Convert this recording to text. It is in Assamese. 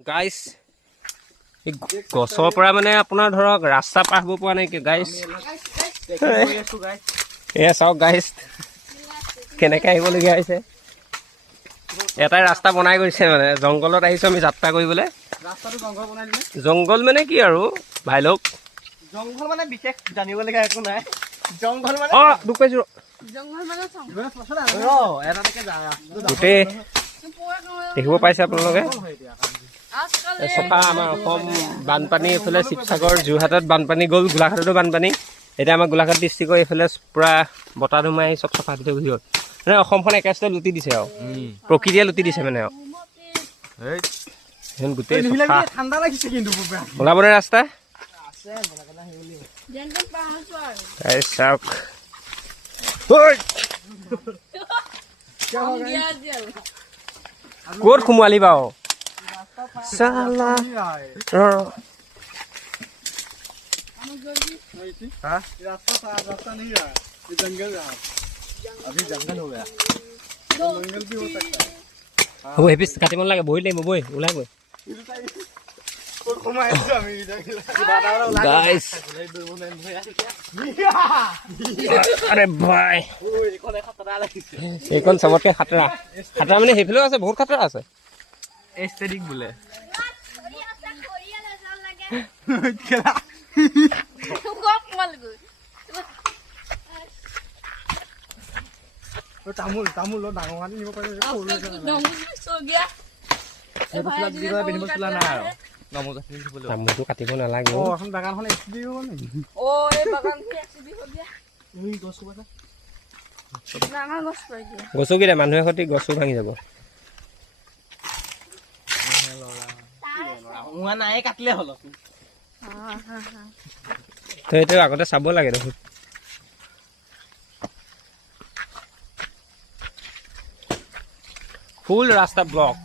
গাইস এই গছৰ পৰা মানে আপোনাৰ ধৰক ৰাস্তা পাৰ হ'ব পৰা নাই কি গাইস এয়া চাওক গাইস কেনেকৈ আহিবলগীয়া হৈছে এটাই ৰাস্তা বনাই গৈছে মানে জংঘলত আহিছোঁ আমি যাত্ৰা কৰিবলৈ ৰাস্তাটো জংঘল বনাই দিলে জংঘল মানে কি আৰু ভাই লোক জংঘল মানে বিশেষ জানিবলগীয়া একো নাই জংঘল মানে দুখ পাইছোঁ জংঘল মানে এটালৈকে যায় গোটেই দেখিব পাইছে আপোনালোকে আজকাল চফা আমাৰ অসম বানপানী এইফালে শিৱসাগৰ যোৰহাটত বানপানী গ'ল গোলাঘাটতো বানপানী এতিয়া আমাৰ গোলাঘাট ডিষ্ট্ৰিক্টৰ এইফালে পূৰা বতাহ ধুমাই আহি চব চফা দি থৈ গুচি গ'ল মানে অসমখন একেবাৰে লুটি দিছে আৰু প্ৰকৃতিয়ে লুটি দিছে মানে আৰু গোটেই চফা ঠাণ্ডা লাগিছে কিন্তু ওলাবনে ৰাস্তা যেনতেন পাহাৰছো আৰু চাওক দিয়া আজি আৰু ক'ত সোমোৱালি বাৰু চালা रास्ता नहीं रहा ये जंगल रहा अभी जंगल हो गया जंगल भी हो सकता है হ'ব হেপি কাটিব নালাগে বহি লাগিব বৈ ওলাই গৈ গাইস আৰে ভাই এইখন চবতকৈ খাতৰা খাতৰা মানে সেইফালেও আছে বহুত খাতৰা আছে एस्थेटिक बोले তামোল তামোল ডাঙৰ কাটি নিব পাৰে তামোলটো কাটিব নালাগে এখন বাগানখন এস্থেটিক হ'ব নেকি গছকেইটা মানুহে সৈতে গছো ভাঙি যাব নাই কাটিলে হ'ল তো এইটো আগতে চাব লাগে দেখোন ফুল ৰাস্তা ব্লক